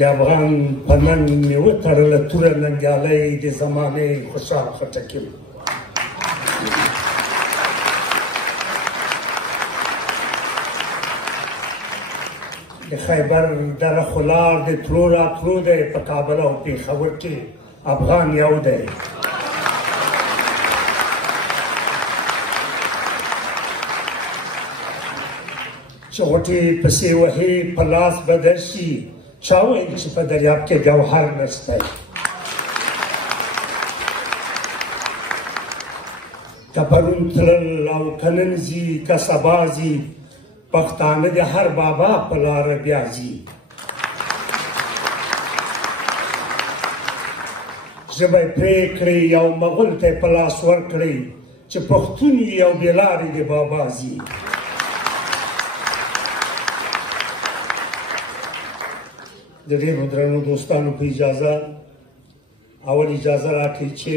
د افغان په ننګ مې وتړله توره ننګیالۍ د زمانې خوشحال خټک یم. د خیبر دره خو لار د تلو راتلو دی، په کابل او پېښور کې افغان یو دی. چې غوټې پسې وهې په لاس به درشي، چا ویل چې په دریاب کې ګوهر نشته. که پرون تلل او که نن ځي که سبا ځي، پښتانه د هر بابا په لاره بیا ځي. ژبه یې پرې کړئ یو مغول ته یې په لاس ورکړئ، چې پښتون وي او بې لارې د بابا ځي. د ډېرو درنو دوستانو په اجازه اول اجازه راکړئ چې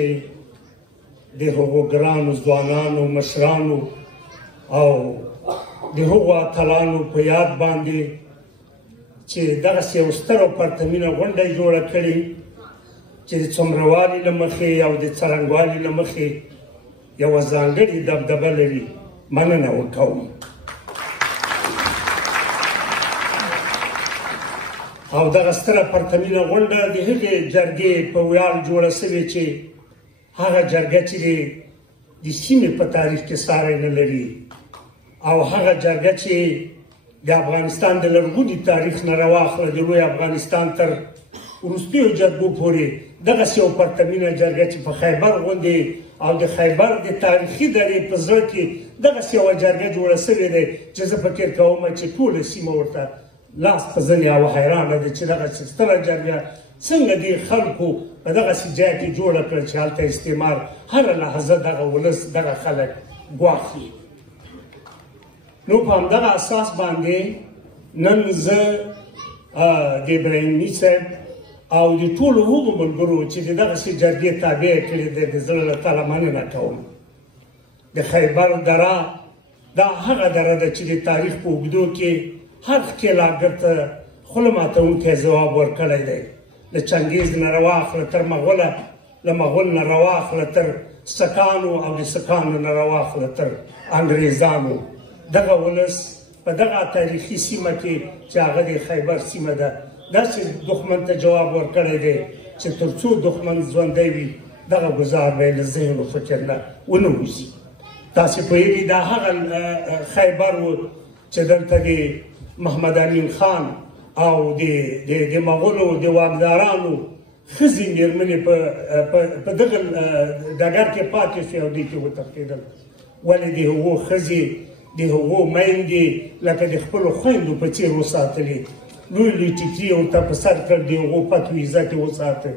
د هغو ګرانو ځوانانو مشرانو او د هغو اتلانو په یاد باندې چې دغسې یو ستر او پرتمینه غونډه یې جوړه کړې، چې د څومروالي له مخې او د څرنګوالي له مخې یوه ځانګړې دبدبه لري، مننه ورکوم. او دغه ستره پرتمینه غونډه د هغې جرګې په ویاړ جوړه سوې چې هغه جرګه چې د سیمې په تاریخ کې ساری نه لري، او هغه جرګه چې د افغانستان د لرغوني تاریخ نه راواخله د لوی افغانستان تر وروستیو جرګو پورې دغسې یو پرتمینه جرګه چې په خیبر غوندې او د خیبر د تاریخي درې په زړه کې دغسې یوه جرګه جوړه سوې دی، چې زه فکر کوم چې ټوله سیمه ورته لاس په ځنې او حیرانه ده چې دغسې ستره جرګه څنګه دې خلکو په دغسې ځای کې جوړه کړه چې هلته استعمار هره لحظه دغه ولس دغه خلک ګواښي. نو په همدغه اساس باندې نن زه د ابراهیمي صاحب او د ټولو هغو ملګرو چې د دغسې جرګې تابع یې کړې دی د زړه له تله مننه کوم. د خیبر دره دا هغه دره ده چې د تاریخ په اوږدو کې هر ښکېلاګر ته خوله ماتوونکی ځواب ورکړی دی. له چنګیز نه راواخله تر مغوله، له مغول نه راواخله تر سکانو، او د سکانو نه راواخله تر انګریزانو. دغه ولس په دغه تاریخي سیمه کې چې هغه د خیبر سیمه ده داسې دښمن ته جواب ورکړی دی چې تر څو دښمن ژوندی وي دغه ګزار به یې له ذهن و فکر نه ونه وځي. تاسې پوهېږئ دا هغه خیبر و چې دلته د محمد امین خان او د مغولو د واکدارانو ښځې مېرمنې په دغه ډګر کې پاتې شوې او دې کې وتښتېدل. ولې د هغو ښځې د هغو میندې لکه د خپلو خویندو په څېر وساتلې، لوی لوی ټیکري یې ورته په سر کړ، د هغو پت و عزت یې وساته.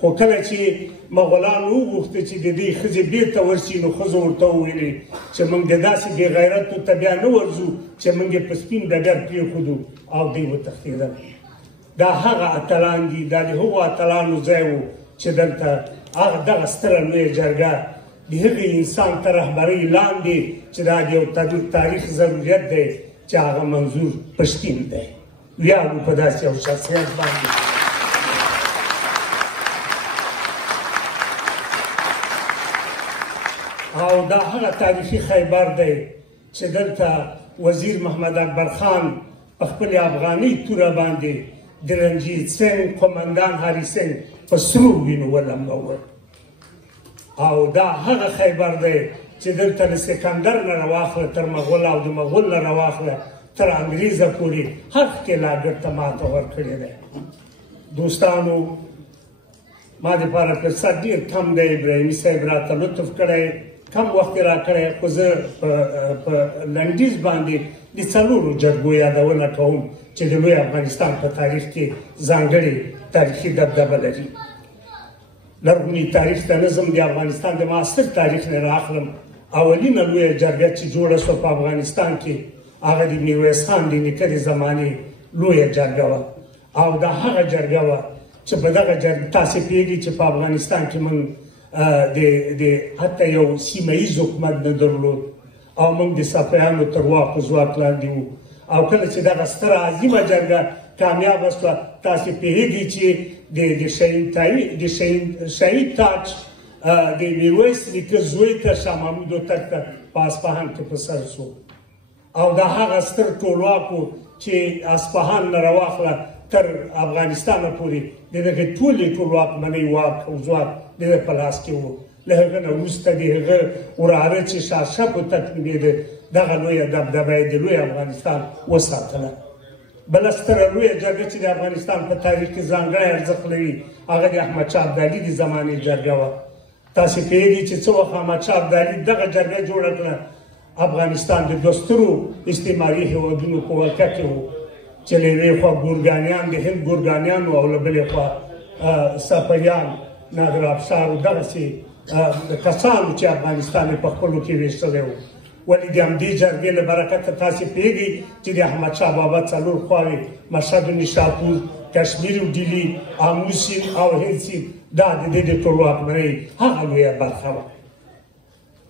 خو کله چې مغولانو وغوښته چې د دې ښځې بېرته ورشي، نو ښځو ورته وویلې چې موږ د داسې بې غیرتو ته بیا نه ورځو چې موږ یې په سپین ډګر پرېښودو، او دوی وتښتېدل. دا هغه اتلان دي، دا د هغو اتلانو ځای و چې دلته دغه ستره لویه جرګه د هغې انسان تر رهبرۍ لاندې چې دا د یو تاریخ ضرورت دی چې هغه منظور پښتین دی. ویاړو په داسې یو شخصیت باندې. او دا هغه تاریخي خیبر دی چې دلته وزیر محمد اکبر خان په خپلې افغاني توره باندې د رنجیت سنګ قومندان هاري سنګ په سرو وینو ولمباوه. او دا هغه خیبر دی چې دلته د سکندر نه راواخله تر مغول، او د مغول نه راواخله تر انګریزه پورې هر ښکېلاګر ته ماته ورکړې دی. دوستانو، ما دپاره فرصت ډېر کم دی، ابراهیمي صاحب راته لطف کړی، کم وخت یې راکړی، خو زه په لنډیز باندې د څلورو جرګو یادونه کوم چې د لوی افغانستان په تاریخ کې ځانګړې تاریخي دبدبه لري. لرغوني تاریخ ته نظم د افغانستان د معاصر تاریخ نه راخلم. اولینه لویه جرګه چې جوړه شوه په افغانستان کې هغه د میرویس خان د نیکه د زمانې لویه جرګه وه، او دا هغه جرګه وه چې په دغه جرګه تاسې پوهېږئ چې په افغانستان کې موږ د حتی یو سیمه ییز حکومت نه درلود، او موږ د صفویانو تر واک و ځواک لاندې وو. او کله چې دغه ستره عظیمه جرګه کامیابه شوه. تاسې پوهېږئ چې د شهید تاج د میرویس نیکه زوی ته شاه محمود هوتک ته په اصفهان کې په سر شو او د هغه ستر ټولواک و چې اصفهان نه راواخله تر افغانستانه پورې د دغې ټولې ټولواکمنۍ واک او ځواک د ده په لاس کې و. له هغه نه وروسته د هغه وراره چې شاه شرف هوتک نومېده دغه لویه دبدبه یې د لوی افغانستان وساتله. بله ستره لویه جرګه چې د افغانستان په تاریخ کې ځانګړی ارزښت لري هغه د احمدشاه ابدالي د زمانې جرګه وه. تاسې پوهېږئ چې څه وخت احمدشاه ابدالي دغه جرګه جوړه کړه افغانستان د دوه سترو استعماري هېوادونو په ولکه کې و چې له یوې خوا ګورګانیان د هند ګورګانیان وو او له بلې خوا صفویان نادر افشار و دغسې کسانو چې افغانستان یې په خپلو کې ویشتلی و. ولې د همدې جرګې له برکته تاسې پوهېږئ چې د احمدشاه بابا څلور خواوې مشهد و نیشاپور، کشمیر و ډیلي، آمو سیند او هند سیند دا د دې د ټولواکمنۍ هغه لویه برخه وه.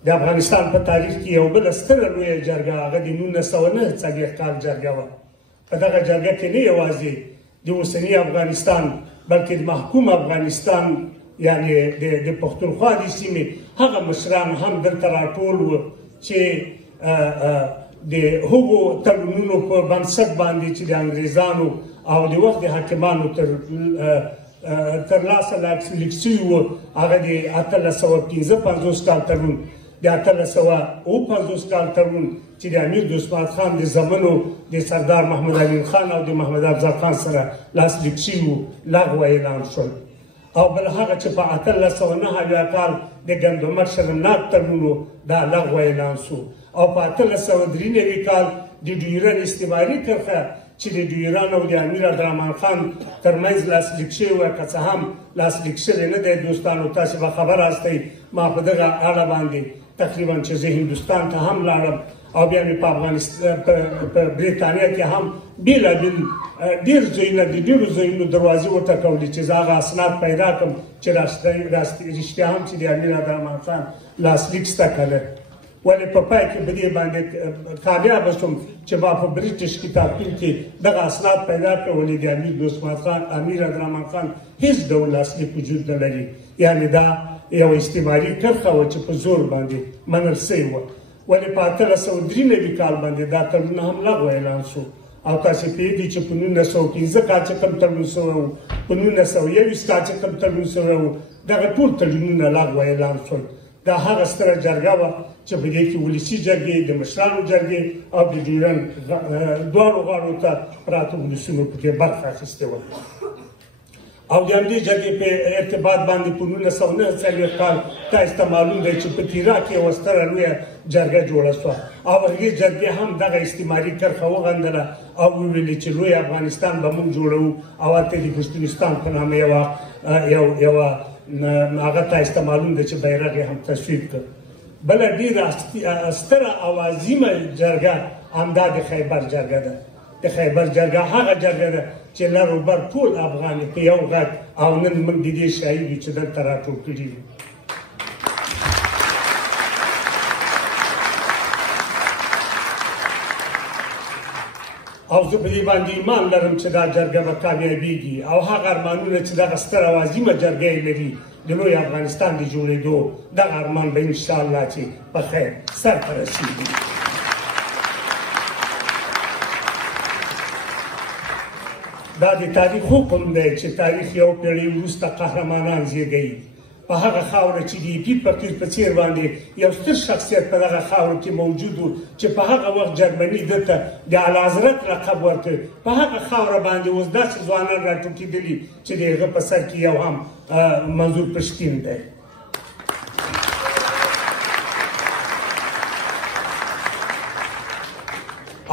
د افغانستان په تاریخ کې یو بله ستره لویه جرګه هغه د 1949 کال جرګه وه. په دغه جرګه کې نه یوازې د اوسني افغانستان بلکې د محکوم افغانستان یعنې د پښتونخوا د سیمې هغه مشران هم دلته راټول وو چې د هغو تړونونو په بنسټ باندې چې د انګریزانو او د وخت د حاکمانو تر لاسه لیک شوي وو هغه د 1855 کال تړون، د 1859 کال تړون چې د امیر دوست محمد خان د زمنو د سردار محمد امین خان او د محمد افضل خان سره لاسلیک شوي وو لغوه اعلان شول. او بل هغه چې په 1809 کال د ګندمک شرمناک تړون دا لغوه اعلان شو. او په 1893 کال د ډیورن استعماري کرښه چې د ډیورن او د امیر عبدالرحمن خان ترمنځ لاسلیک شوې وه که څه هم لاسلیک شوې نه دی دوستانو تاسې به خبر هستئ. ما په دغه اړه باندې تقریبا چې زه هندوستان ته هم لاړم او بیا مې په افغانستان په بریتانیا کې هم بېلابېل ډېر ځایونه د ډېرو ځایونو دروازې وټکولې چې زه هغه اسناد پیدا کړم چې رښتیا هم چې د امیر عبدالرحمن خان لاسلیک شته که نه. ولې په پای کې په دې باندې کامیابه شوم چې ما په بریټش کتابتون کې دغه اسناد پیدا کړ. ولې د امیر دوست محمد خان امیر عبدالرحمن خان هېڅ ډول لاسلیک وجود نه لري. یعنې دا یو استعماري کرښه وه چې په زور باندې منل شوې وه. ولې په 1893 کال باندې دا تړون هم لغوه اعلان شو. او تاسې پوهېږئ چې په 1915 کال چې کوم تړون شوی و، په 1921 کال چې کوم تړون شوی و، دغه ټول تړونونه لغوه اعلان شول. دا هغه ستره جرګه وه چې په دې کې ولسي جرګې، د مشرانو جرګې او د ډیورن دواړو غاړو ته پراته ولسونو پکې برخه اخیستې وه. او د همدې جرګې په ارتباط باندې په 1949 کال تاسو ته معلوم دی چې په تیرا کې یوه ستره لویه جرګه جوړه شوه او هغې جرګې هم دغه استعماري کرښه وغندله او وویلې چې لوی افغانستان به موږ جوړوو او هلته د پښتونستان په نامه یوه هغه تاسو ته معلوم دی چې بیرغ یې هم تصویب کړ. بله ډېره ستره او عظیمه جرګه همدا د خیبر جرګه ده. د خیبر جرګه هغه جرګه ده چې لر و بر ټول افغان په یو غږ او نن موږ د دې شاهد یو چې دلته راټول کړي یو. او زه په دې باندې ایمان لرم چې دا جرګه به کامیابېږي او هغه ارمانونه چې دغه ستره او عظیمه جرګه یې لري د لوی افغانستان د جوړېدو دغه ارمان به انشاءالله چې په خیر سرته رسېږي. دا د تاریخ حکم دی چې تاریخ یو پیړۍ وروسته قهرمانان زیږوي. په هغه خاوره چې د ایپي فقیر په څېر باندې یو ستر شخصیت په دغه خاوره کې موجود و چې په هغه وخت جرمني دلته د اعلیحضرت لقب ورکړ. په هغه خاوره باندې اوس داسې ځوانان راټوکېدلي چې د هغه په سر کې یو هم منظور پښتین دی.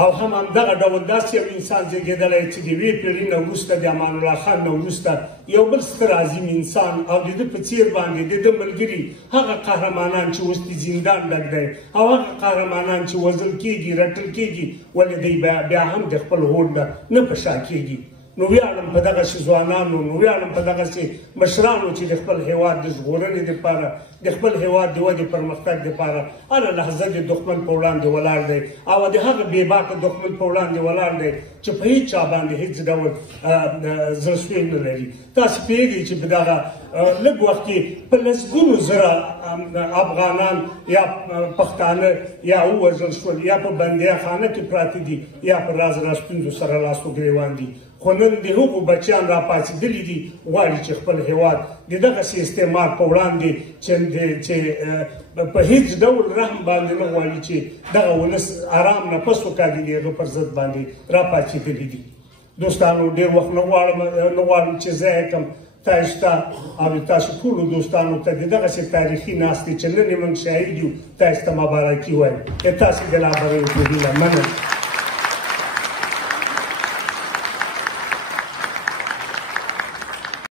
او هم همدغه ډول داسې یو انسان زېږېدلی چې د یوې پیړۍ نه وروسته د امان الله خان نه وروسته یو بل ستر عظیم انسان او د ده په څېر باندې د ده ملګري هغه قهرمانان چې اوس د زندان ډک دی او هغه قهرمانان چې وژل کېږي رټل کېږي ولې دوی بیا هم د خپل هوډ نه په شا کېږي. نو ویاړم په دغسې ځوانانو، نو ویاړم په دغسې مشرانو چې د خپل هېواد د ژغورنې دپاره، د خپل هېواد د ودې پرمختګ دپاره هره لحظه د دښمن په وړاندې ولاړ دی او د هغه بې باکه دښمن په وړاندې ولاړ دی چې په هېڅ چا باندې هېڅ ډول زړهسوی نه لري. تاسو پوهېږئ چې په دغه لږ وخت کې په لسګونو زره افغانان یا پښتانه یا ووژل شول یا په بندیه خانه کې پراته دي یا په راز راز ستونزو سره لاس و ګرېوان دي. خو نن د هغو بچیان راپاڅېدلي دي، غواړي چې خپل هېواد د دغسې استعمار په وړاندې چې په هېڅ ډول رحم باندې نه غواړي چې دغه ولس ارام نفس وکاږي، د هغه پر ضد باندې راپاڅېدلي دي. دوستانو ډېر وخت نه غواړم چې ضایع کړم تاسو ته او تاسو ټولو دوستانو ته د دغسې تاریخي ناستې چې نن یې موږ شاهد یو، تاسو ته مبارکي وایم. تاسو د لا بری په هیله مننه.